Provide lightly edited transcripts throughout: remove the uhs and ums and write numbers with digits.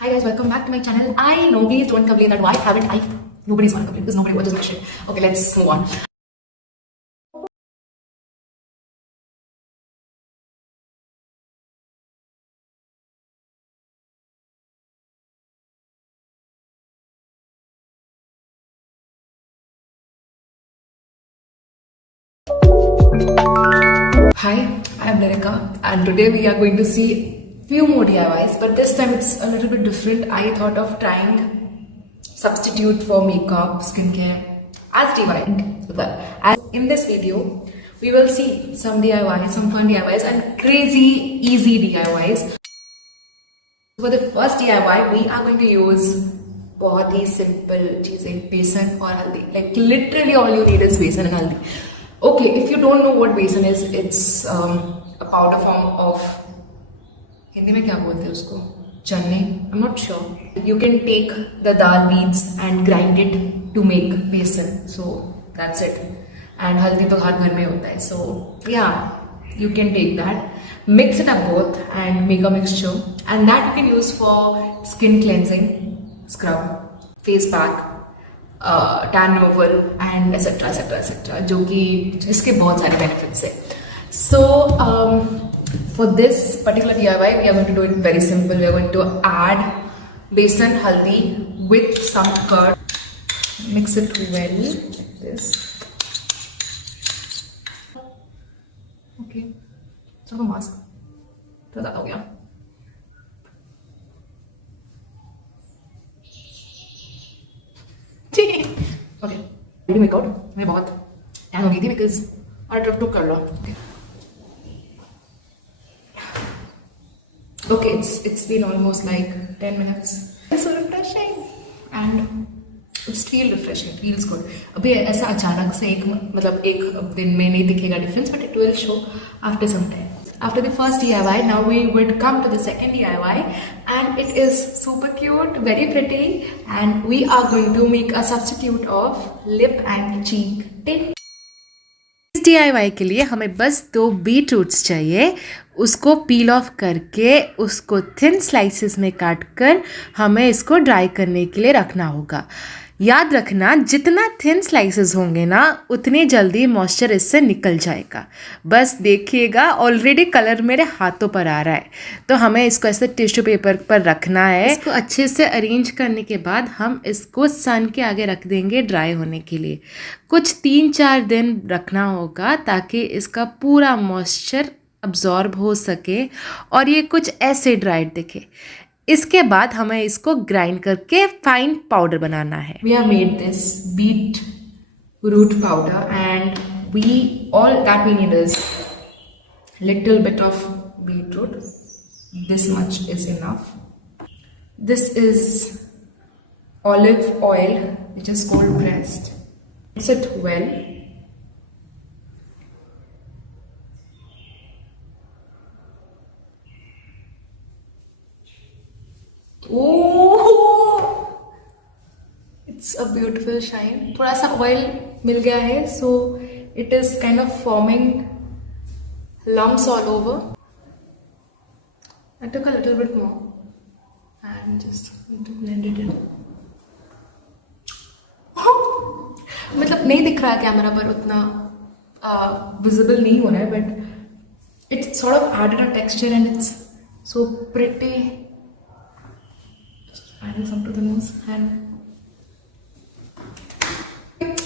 Hi guys, welcome back to my channel. I know please don't complain that why haven't I? Nobody's gonna complain because nobody watches my shit. Okay, let's move on. Hi, I'm Lyrica, and today we are going to see few more DIYs, but this time it's a little bit different. I thought of trying substitute for makeup, skincare as DIY. As in this video, we will see some DIYs, some fun DIYs, and crazy easy DIYs. For the first DIY, we are going to use बहुत ही simple चीजें, बेसन और हल्दी. Like literally all you need is besan and haldi. Okay, if you don't know what besan is, it's a powder form of, Hindi में क्या बोलते हैं उसको, चने. I'm not sure. You can take the dal beans and grind it to make besan. So that's it. And haldi तो हर घर में होता है. So yeah, you can take that, mix it up both and make a mixture, and that you can use for skin cleansing, scrub, face pack, tan removal and etc etc etc, जो कि इसके बहुत सारे benefits है. So for this particular DIY we are going to do it very simple. We are going to add besan, haldi with some curd, mix it well like this. Okay, so mask तो ज़्यादा हो गया. Okay, video make-out मैं बहुत tan हो गई थी because और ट्रिप टुक कर लो. Okay, it's been almost like 10 minutes. It's so refreshing and it's feel refreshing, feels good. अभी ऐसा अचानक से एक दिन में नहीं दिखेगा difference, but it will show after some time. After the first DIY, now we would come to the second DIY, and it is super cute, very pretty, and we are going to make a substitute of lip and cheek tint. इस DIY के लिए हमें बस 2 beat roots चाहिए. उसको पील of करके उसको thin slices में काट कर हमें इसको ड्राई करने के लिए रखना होगा. याद रखना, जितना थिन स्लाइसेस होंगे ना उतनी जल्दी मॉइस्चर इससे निकल जाएगा. बस देखिएगा, ऑलरेडी कलर मेरे हाथों पर आ रहा है. तो हमें इसको ऐसे टिश्यू पेपर पर रखना है. इसको अच्छे से अरेंज करने के बाद हम इसको सन के आगे रख देंगे ड्राई होने के लिए. कुछ 3-4 दिन रखना होगा ताकि इसका पूरा मॉइस्चर अब्जॉर्ब हो सके और ये कुछ ऐसे ड्राइड दिखे. इसके बाद हमें इसको ग्राइंड करके फाइन पाउडर बनाना है. We have made this beet root powder, and all that we need is little bit of beetroot. This much is enough. This is olive oil which is cold pressed. Mix it well. Oh, it's a beautiful shine. थोड़ा सा oil मिल गया है, so it is kind of forming lumps all over. I took a little bit more and just blended it. मतलब नहीं दिख रहा है camera पर उतना विजिबल नहीं हो रहा है, but it sort of added a texture and it's so pretty. Adding some to the nose, and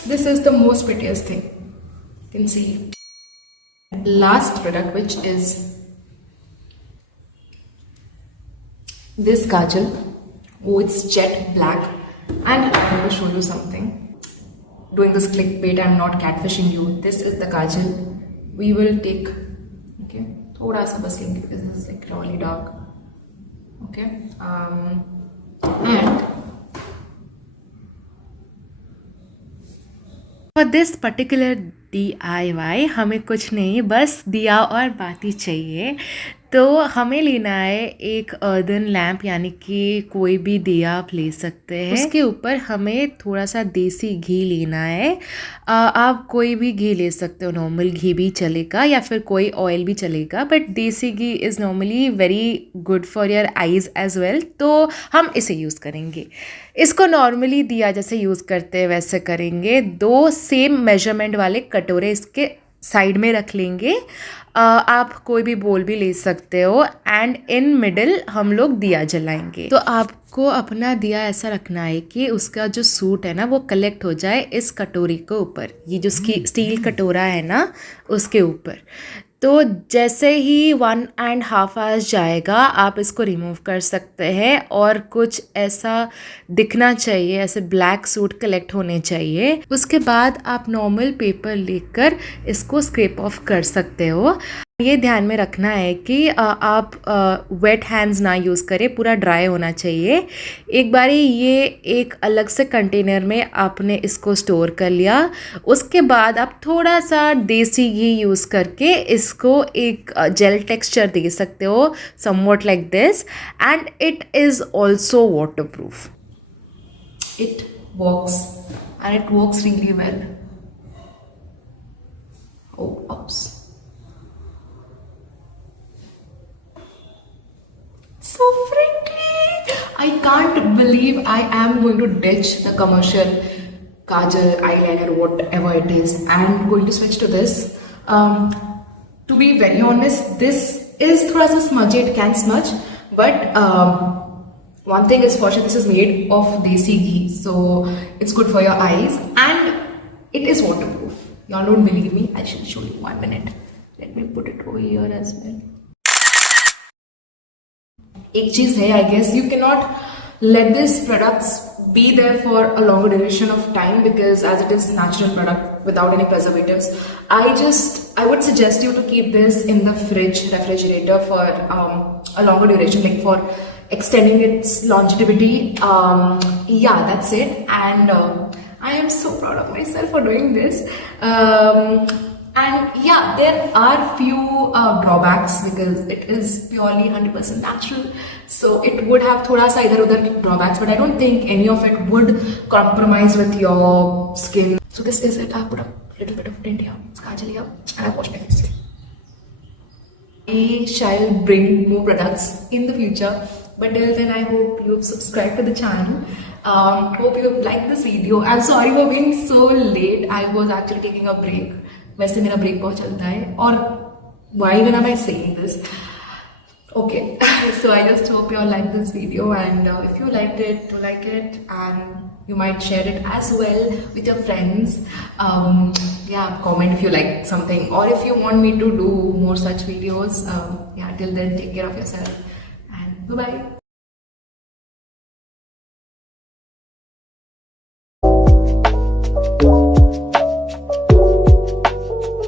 this is the most prettiest thing you can see. Last product, which is this kajal. Oh, it's jet black, and I'm going to show you something. Doing this clickbait, I'm not catfishing you. This is the kajal. We will take, okay, thoda sa bas लेंगे because this is like really dark. Okay, and for this particular DIY हमें कुछ नहीं, बस दिया और बाती चाहिए. तो हमें लेना है एक अर्दन लैम्प, यानी कि कोई भी दिया आप ले सकते हैं। उसके ऊपर हमें थोड़ा सा देसी घी लेना है। आप कोई भी घी ले सकते हो, नॉर्मल घी भी चलेगा या फिर कोई ऑयल भी चलेगा, but desi ghee is normally very good for your eyes as well, तो हम इसे यूज़ करेंगे। इसको नॉर्मली दिया जैसे यूज़ करते हैं वैसे करेंगे। 2 सेम मेजरमेंट वाले कटोरे इसके साइड में रख लेंगे। आप कोई भी बोल भी ले सकते हो एंड इन मिडिल हम लोग दिया जलाएंगे। तो आपको अपना दिया ऐसा रखना है कि उसका जो सूट है ना वो कलेक्ट हो जाए इस कटोरी के ऊपर, ये जो स्टील कटोरा है ना उसके ऊपर। तो जैसे ही 1.5 आवर्स जाएगा आप इसको रिमूव कर सकते हैं और कुछ ऐसा दिखना चाहिए, ऐसे ब्लैक सूट कलेक्ट होने चाहिए। उसके बाद आप नॉर्मल पेपर लेकर इसको स्क्रैप ऑफ कर सकते हो। ये ध्यान में रखना है कि आप वेट हैंड्स ना यूज़ करें, पूरा ड्राई होना चाहिए। एक बारी ये एक अलग से कंटेनर में आपने इसको स्टोर कर लिया, उसके बाद आप थोड़ा सा देसी घी यूज़ करके इसको एक जेल टेक्सचर दे सकते हो, somewhat like this, and it is also waterproof. It works and it works really well. Oh, oops. So friendly. I can't believe I am going to ditch the commercial kajal, eyeliner, whatever it is, and going to switch to this. To be very honest, this is thoda sa smudgy. It can smudge, but one thing is for sure, this is made of desi ghee, so it's good for your eyes and it is waterproof. Y'all don't believe me? I shall show you 1 minute. Let me put it over here as well. एक चीज है, I guess you cannot let these products be there for a longer duration of time because as it is natural product without any preservatives. I would suggest you to keep this in the refrigerator for a longer duration, like for extending its longevity. Yeah, that's it. And I am so proud of myself for doing this. And yeah, there are few drawbacks because it is purely 100% natural, so it would have thoda sa idhar udhar drawbacks, but I don't think any of it would compromise with your skin. So this is it. I put a little bit of tint here, kajal here, and I wash my face. I shall bring more products in the future, but till then I hope you've subscribed to the channel. Hope you've liked this video. I'm sorry for being so late. I was actually taking a break. वैसे मेरा break बहुत चलता है, और why even am I saying this? Okay, so I just hope you all like this video, and if you liked it, do like it, and you might share it as well with your friends. Yeah, comment if you like something, or if you want me to do more such videos. Yeah, till then, take care of yourself, and bye bye.